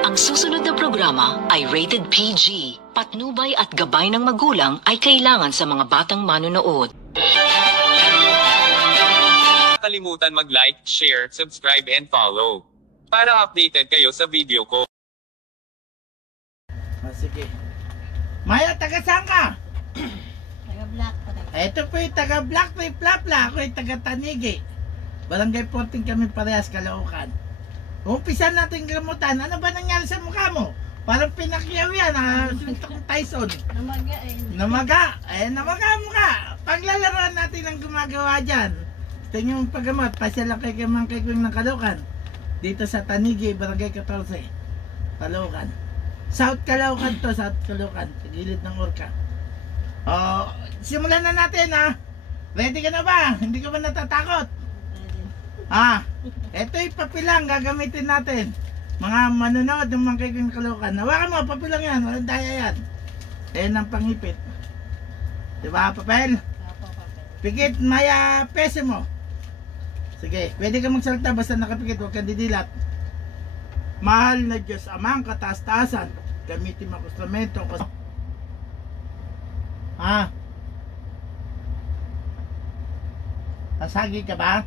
Ang susunod na programa ay rated PG. Patnubay at gabay ng magulang ay kailangan sa mga batang manonood. Kalimutan mag-like, share, subscribe and follow para updated kayo sa video ko. Sige. Maya, taga saan ka? Taga Black pa rin. Ito po yung taga Black Tree Plapla. Ako yung taga Tanigi. Barangay 14 kami parehas, Caloocan. Umpisa natin gamutan. Ano ba nangyari sa mukha mo? Parang pinakyaw yan, Suntong Tyson. Namaga eh. Namaga. Namaga ang mukha. Paglalaroan natin ang gumagawa dyan. Ito yung paggamot. Pasya lang kay Kamangkay ko ng Caloocan. Dito sa Tanigi, Barangay 14. Caloocan. South Caloocan to, South Caloocan. Sa gilid ng Orca. Simulan na natin, ha? Ready ka na ba? Hindi ka ba natatakot? Ito yung papilang gagamitin natin. Mga manonood ng mga kaibigan Caloocan. Hawakan mo, papilang yan. Walang daya yan. Ayan ang pangipit. Diba, papel? Pikit, Maya, pese mo. Sige, pwede ka magsalita basta nakapikit, huwag kang didilat. Mahal na Diyos Amang kataas-taasan, gamitin mo ang instrumento ko. Nasagi ka ba?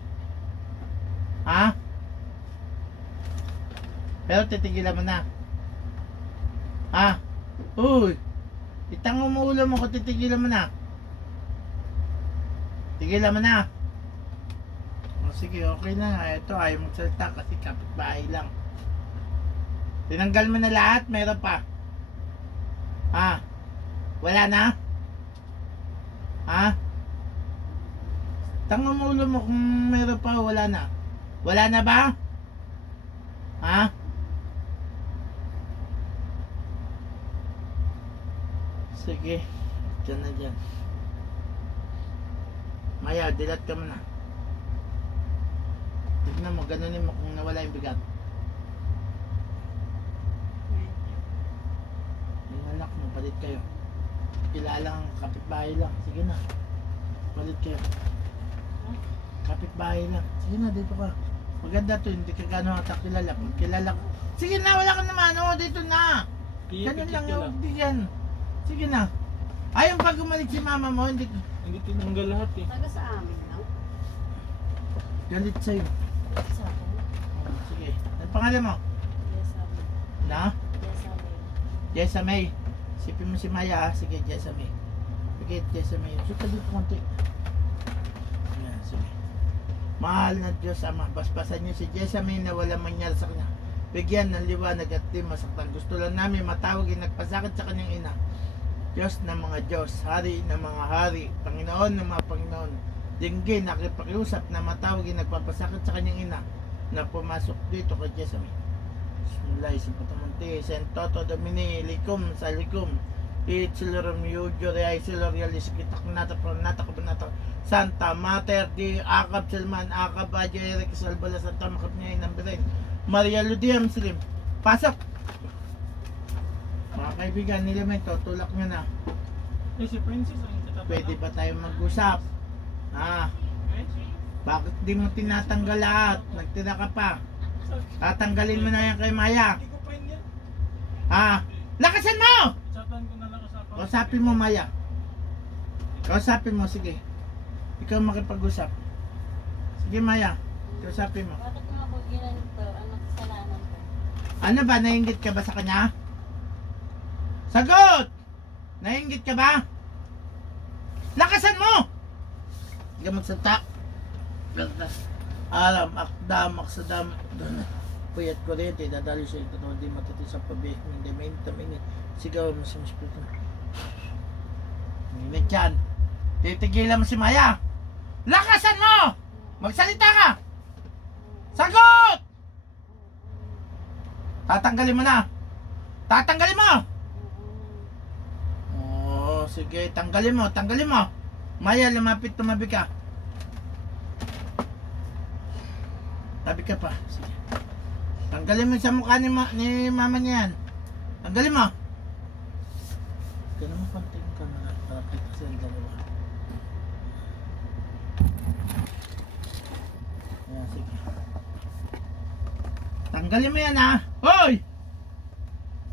Pero titigilan mo na. Uy, itang umuulo mo ko, titigilan mo na. Tigilan mo na. Sige, okay na nga. Ito ayaw magsalita kasi kapitbahay lang. Tinanggal mo na lahat, meron pa. Wala na? Tanga mo ulo mo kung meron pa, wala na. Wala na ba? Sige, dyan na dyan. Maya, dilat ka muna. Tignan mo, ganunin mo kung nawala yung bigat. Yung anak mo, palit kayo. Kilalang kapitbahay lang. Sige na, palit kayo. Kapitbahay lang. Sige na, dito ka. Maganda to, hindi ka gano'n kilala. Kung kilala ka. Sige na, wala ka naman. Dito na. Ganun lang yung diyan. Sige na. Ayaw pag umalik si mama mo, hindi tinanggal lahat eh. Taga sa amin, no? Galit sa'yo. Sa akin? Sige. Ang pangalan mo? Jessamay. Na? Jessamay. Jessamay. Sipin mo si Maya, sige, Jessamay. Sige, Jessamay. Suka dito konti. Ayan, sige. Mahal na Diyos Ama, basbasan niyo si Jessamay na walang mangyari sa kanya. Bigyan ng liwanag at di masaktan. Gusto lang namin matawag yung nagpasakit sa kanyang ina. Diyos ng mga Diyos, Hari ng mga Hari, Panginoon ng mga Panginoon. Dinggin, nakipakiusap na matawag yung nagpapasakit sa kanyang ina na pumasok dito kay Jessamay. Bismillah, Sipatamonte, Sentoto Domini, Likum, Salikum, Itzilorum, Yudyo, Reay, Silorialis, Kitaknata, Pranata, Kabanata, Santa Mater, Di Akab, Silman, Akab, Adya, Erik, Salbala, Santa Makapnyay, Nambirin, Maria Ludiam, Slim. Pasok! Mga kaibigan, nilamento, tulak nyo na. Si Princess ang tatapos. Pwede ba tayo mag-usap? Bakit di mo tinatanggal lahat? Nagtira ka pa. Tatanggalin mo na yan kay Maya. Hindi ko pa yun yan. Lakasan mo! Chatan ko na lang usapan. Kausapin mo, Maya. Kausapin mo, sige. Ikaw makipag-usap. Sige, Maya. Kausapin mo. Bakit mo ako ginanito? Ano kasalanan ko? Ano ba? Nainggit ka ba sa kanya? Sagot! Nainggit ka ba? Lakasan mo! Hindi ka magsalita. Alam, akdam, aksadam. Puyat ko rin, dadali sa ito. Hindi matati sa pabihik. Hindi main tamingin. Sigaw mo sa mispito. Minit yan. Titigilan mo si Maya. Lakasan mo! Magsalita ka! Sagot! Tatanggalin mo na. Tatanggalin mo! Sige, tanggalin mo, tanggalin mo. Maya, lumapit, tumabi ka. Tabi ka pa. Sige. Tanggalin mo sa mukha ni mama niya yan. Tanggalin mo. Ganun mo konting camera para kita silang dalawa. Ayan, sige. Tanggalin mo yan, ha. Hoy!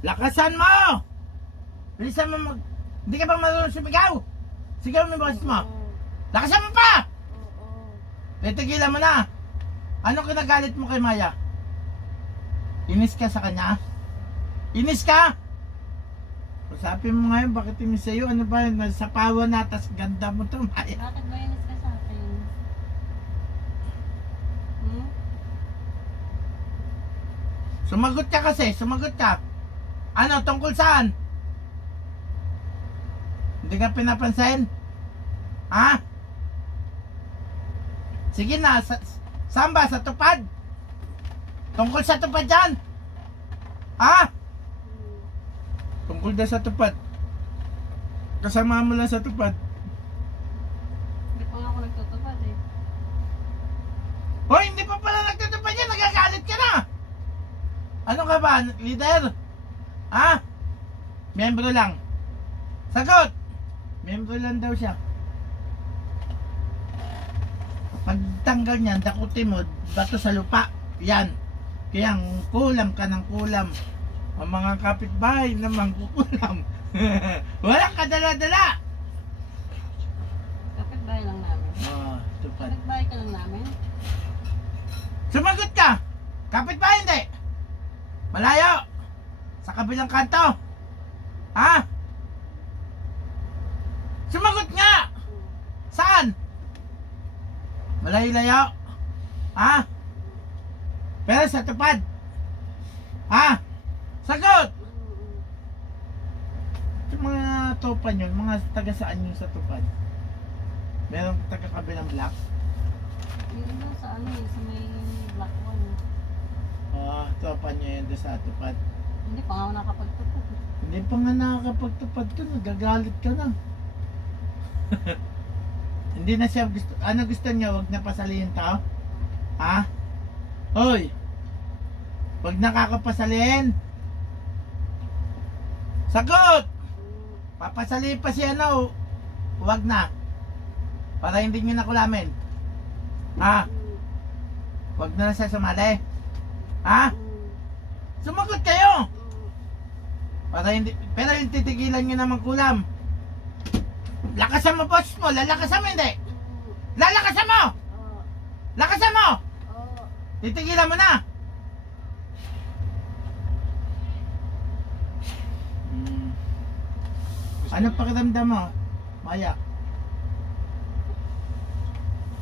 Lakasan mo! Bilisan mo mag... Hindi ka ba marunong sumigaw? Sigaw mo yung boses mo. Lakasan mo pa! Tigilan mo na. Anong kinagalit mo kay Maya? Inis ka sa kanya? Inis ka? Usapin mo ngayon, bakit inis sa'yo? Ano ba yun? Sapawa na, tas ganda mo to, Maya. Bakit ba inis ka sa akin? Hmm? Sumagot ka kasi, sumagot ka. Ano, tungkol saan? Hindi ka pinapansin? Ha? Sige na, saan ba? Sa tupad? Tungkol sa tupad dyan? Ha? Tungkol na sa tupad. Kasama mo lang sa tupad. Hindi pa nga ako nagtutupad eh. Hoy, hindi pa pala nagtutupad yan. Nagagalit ka na. Ano ka ba? Leader? Ha? Membro lang. Sagot! Membro lang daw siya. Pagtanggal niyan, dakutin mo, bato sa lupa. Yan. Kaya kulam ka ng kulam. Ang mga kapitbahay naman kukulam. Walang kadala-dala. Kapitbahay lang namin. Oh, tupad. Kapitbahay ka lang namin. Sumagot ka! Kapitbahay hindi! Malayo! Sa kabilang kanto! Ha? Sumagot nga! Saan? Malayo-layo? Ha? Pero sa tupad? Ha? Sagot! Yung mga topan yun, mga taga saan yun sa tupad? Merong taga kabilang block? Hindi lang sa ano eh, sa may black one. Topan niya yun doon sa tupad. Hindi pa nga ako nakapagtupad. Hindi pa nga nakakapagtupad to, nagagalit ka na. Hindi na siya gusto, ano gusto niya, wag na pasalihin tao? Ha? Hoy! Wag nakakapasalihin! Sagot! Papasalihin pa siya ano, wag na. Para hindi niyo nakulamin. Ha? Wag na siya sumali. Ha? Sumagot kayo! Para hindi, pero yung titigilan nyo naman kulam. Lakasan mo boss mo, lalakasan mo hindi. Lalakasan mo! Lakasan mo! Titigilan mo na! Ano pakiramdam mo? Maya,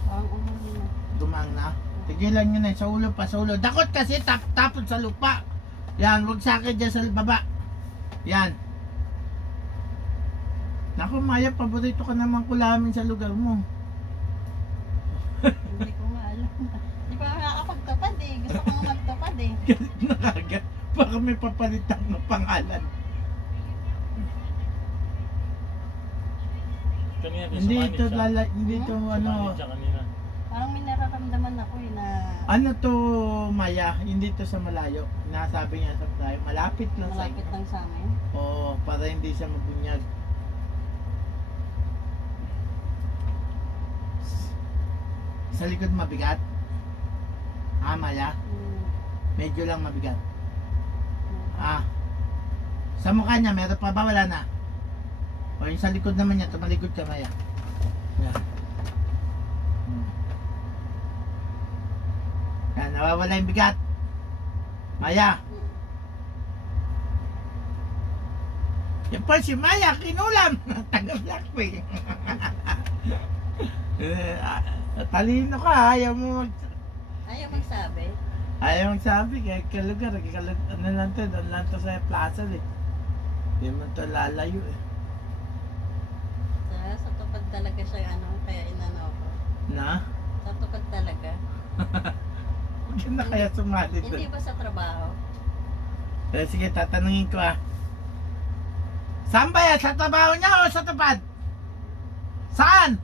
Parang umuli na. dumang na. Tigilan nyo na sa ulo pa, sa ulo. Dakot kasi tapon sa lupa. Yan, huwag sakit dyan sa baba. Yan. Naku Maya, paborito ka naman kulamin sa lugar mo. Hindi ko nga alam. Hindi pa nga nakakapagtupad eh. Gusto ko nga magtupad eh. Galit na kagad. Baka may papalitan ng pangalan. Kanina, Hindi ito sumanit siya. hindi ito ano. Sumanit siya kanina. Parang may nararamdaman ako eh na Ano to Maya, hindi to sa malayo. Nasabi niya sa malayo, malapit lang sa malapit inyo. lang sa amin. Oo, para hindi siya mabunyag. Sa likod mabigat? Maya? Medyo lang mabigat. Sa mukha niya, meron pa ba? Wala na? O yung sa likod naman niya, tumalikod ka Maya. Yan. Yan, nawawala yung bigat. Maya. Yan pa si Maya, kinulam. Taga Blackpink. Talino ka, ayaw mo Ayaw magsabi. ayaw magsabi, kaya kalugar, ano lang to, doon lang to sa plaza eh. Hindi man to lalayo eh. Sa tupad talaga siya ano, kaya inano ako. Na? Sa tupad talaga. Huwag na kaya sumali Hindi doon. ba sa trabaho? Sige, tatanungin ko Saan ba yan? Sa trabaho niya o sa tupad? Saan?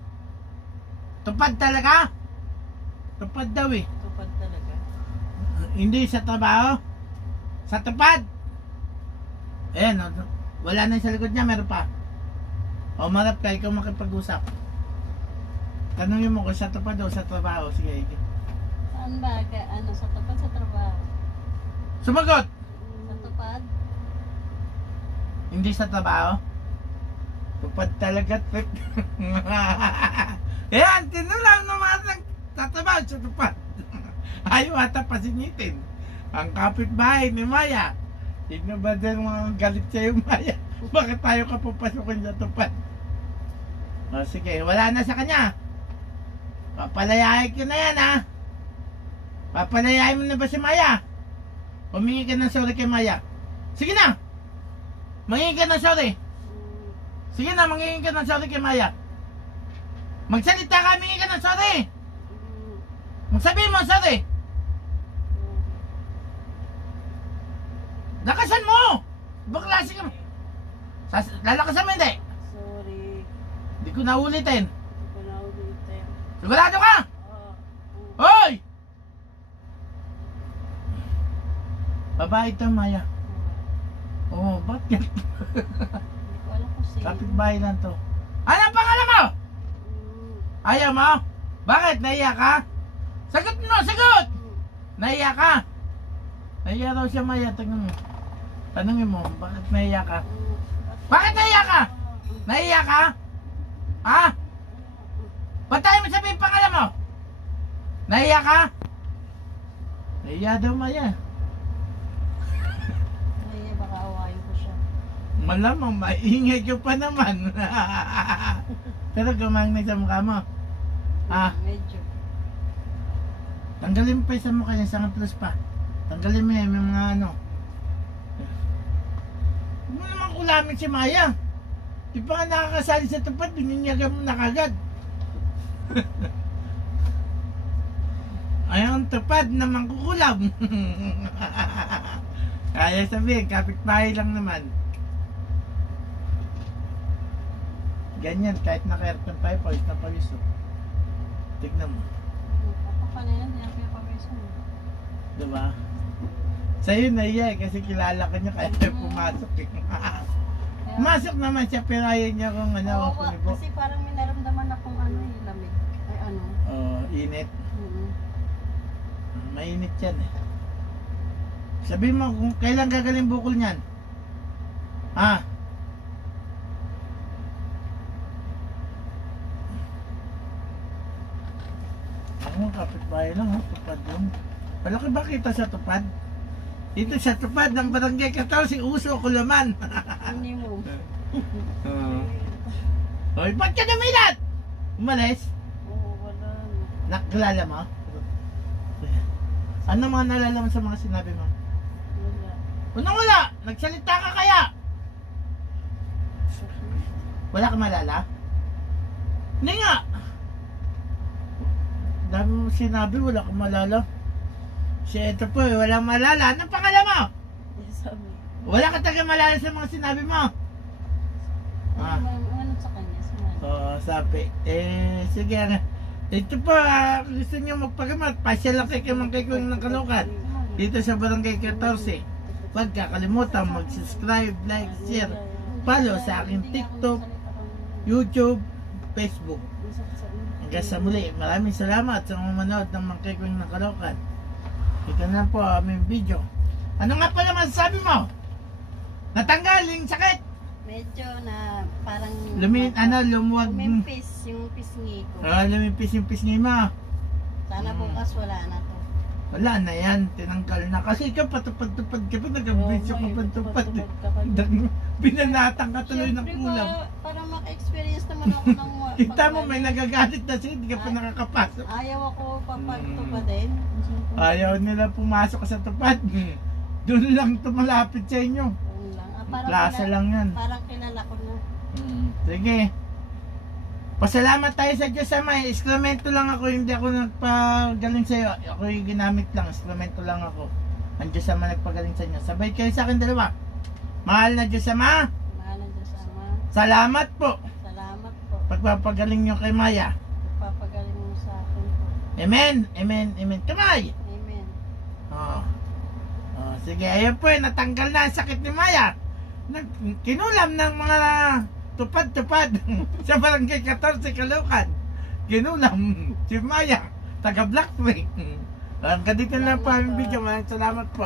Tupad talaga? Tupad daw eh. Tupad talaga. Hindi sa trabaho? Sa tupad? Ayan, wala na yung sa likod niya, meron pa. O marap ka, ikaw makipag-usap. Tanungin mo kung sa tupad o sa trabaho. Sige, Saan ba? Ano, sa tupad sa trabaho? sumagot! Sa tupad? Hindi sa trabaho? Tupad talaga, trip. Yan, tinulang naman nagtatrabaho sa tupad. Ayaw ata pasinitin. Ang kapitbahay ni Maya. Tignan ba din mga galit sa'yo, Maya? Bakit tayo ka pupasukin sa tupad? O sige, wala na sa kanya. Papalayahin ko na yan, ha? Papalayahin mo na ba si Maya? Humingi ka ng sorry kay Maya. Sige na! Mangingi ka ng sorry. Sige na, mangingi ka ng sorry kay Maya. Magsalita ka, mangingi ka ng sorry. Magsabihin mo, sorry. Lakasan mo! Bakla ka. Lalakasan mo, hindi. Sorry. Hindi ko naulitin. Hindi ko na ulitin. Sigurado ka? Hoy! Babae ito, Maya. Oo, bakit? Hindi ko alam kung sino. Kapitbahay lang to. Ano ang pangalan mo? Ayaw mo? Bakit? Naiya ka? Sagot mo! Sagot! Naiya ka? Naiya raw siya, Maya. Tanungin mo, bakit naiya ka? Bakit naiya ka? Naiya ka? Ha? Ba't tayo mo sabihin pangalan mo? Naiya ka? Naiya daw, Maya. Ay, baka awayin ko siya. Malamang maingay ka pa naman. Pero gumangin sa mukha mo. Ah, Medyo. tanggalin mo pa sa mukha niya, sa plus pa. Tanggalin mo yan, may mga ano. Huwag mo naman kulamin si Maya. Di pa nga nakakasali sa tupad, bininyagan mo na kagad. Ayun, tupad naman kukulam. Kaya sabihin, kapitbahay lang naman. Ganyan, kahit naka-aircon tayo, pawis na pawis. Oh. Tignan mo. Papa na yan, hindi na pinapawisan mo. Diba? Sa'yo naiya kasi kilala ka niya kaya pumasok eh. Pumasok naman siya pero ayaw niya kung ano, Oo, kulibo. kasi parang may naramdaman akong ano eh, lamig. Ay ano. Oh, init. Mainit yan eh. Sabi mo kung kailan gagaling bukol niyan. Ha? Ano, kapitbahay lang ha, tupad yun. Malaki ba kita sa tupad? Dito sa tupad ng barangay 14, Uso, Kulaman. Minimum. Hoy, ba't ka namilat? Umalis? Oo, wala na. Nakilala mo? Ano mga nalala mo sa mga sinabi mo? Wala. Ano wala? Nagsalita ka kaya? Wala ka malala? Hindi nga. Dami mo sinabi, wala ka malala. Siya ito po, wala malala. Anong pangalan mo? Sabi. Wala ka taga malala sa mga sinabi mo. Ah. Ano sa kanya? Sumali. Sabi. Sige. Ito po, gusto nyo magpagamot. Pasyal lang kayo mga kayo ng Caloocan. Dito sa Barangay 14. Huwag kakalimutan mag-subscribe, like, share, follow sa aking TikTok, YouTube, Facebook. Hanggang sa muli, maraming salamat sa mga manood ng mga kayo ng Caloocan. Ito na po ang aming video. Ano nga pala masasabi mo? Natanggal yung sakit. Medyo na parang Lumuwag. lumimpis yung pisngi ko. Lumipis yung pisngi mo. Sana bukas wala na to. Wala na yan, tinanggal na. Kasi ikaw patupad-tupad ka pa, nag-ambisyo ka pa-tupad. Binanatang ka tuloy ng kulam. Para maka-experience naman ako ng Kita mo may nagagalit na siya, hindi ka pa nakakapasok. Ayaw ako papagtupadin. Ayaw nila pumasok sa tupad. Doon lang tumalapit sa inyo. Yun lang. Plaza lang yan. Parang kilala ko na. Sige. Pasalamat tayo sa Diyos Ama. Instrumento lang ako, hindi ako nagpagaling sa iyo. Ako yung ginamit lang, instrumento lang ako. Ang Diyos Ama nagpagaling sa inyo. Sabay kayo sa akin dalawa. Mahal na Diyos Ama. Mahal ng Diyos Ama. Salamat po. Salamat po. Pagpapagaling nyo kay Maya. Papagaling mo sa akin po. Amen. Amen. Amen. Kamay. Amen. Sige, ayun po, natanggal na ang sakit ni Maya. Kinulam ng mga tupad-tupad sa Barangay 14, Caloocan. Kinulam si Maya, taga Black Lake. Hanggang dito lang po ang video. Maraming salamat po.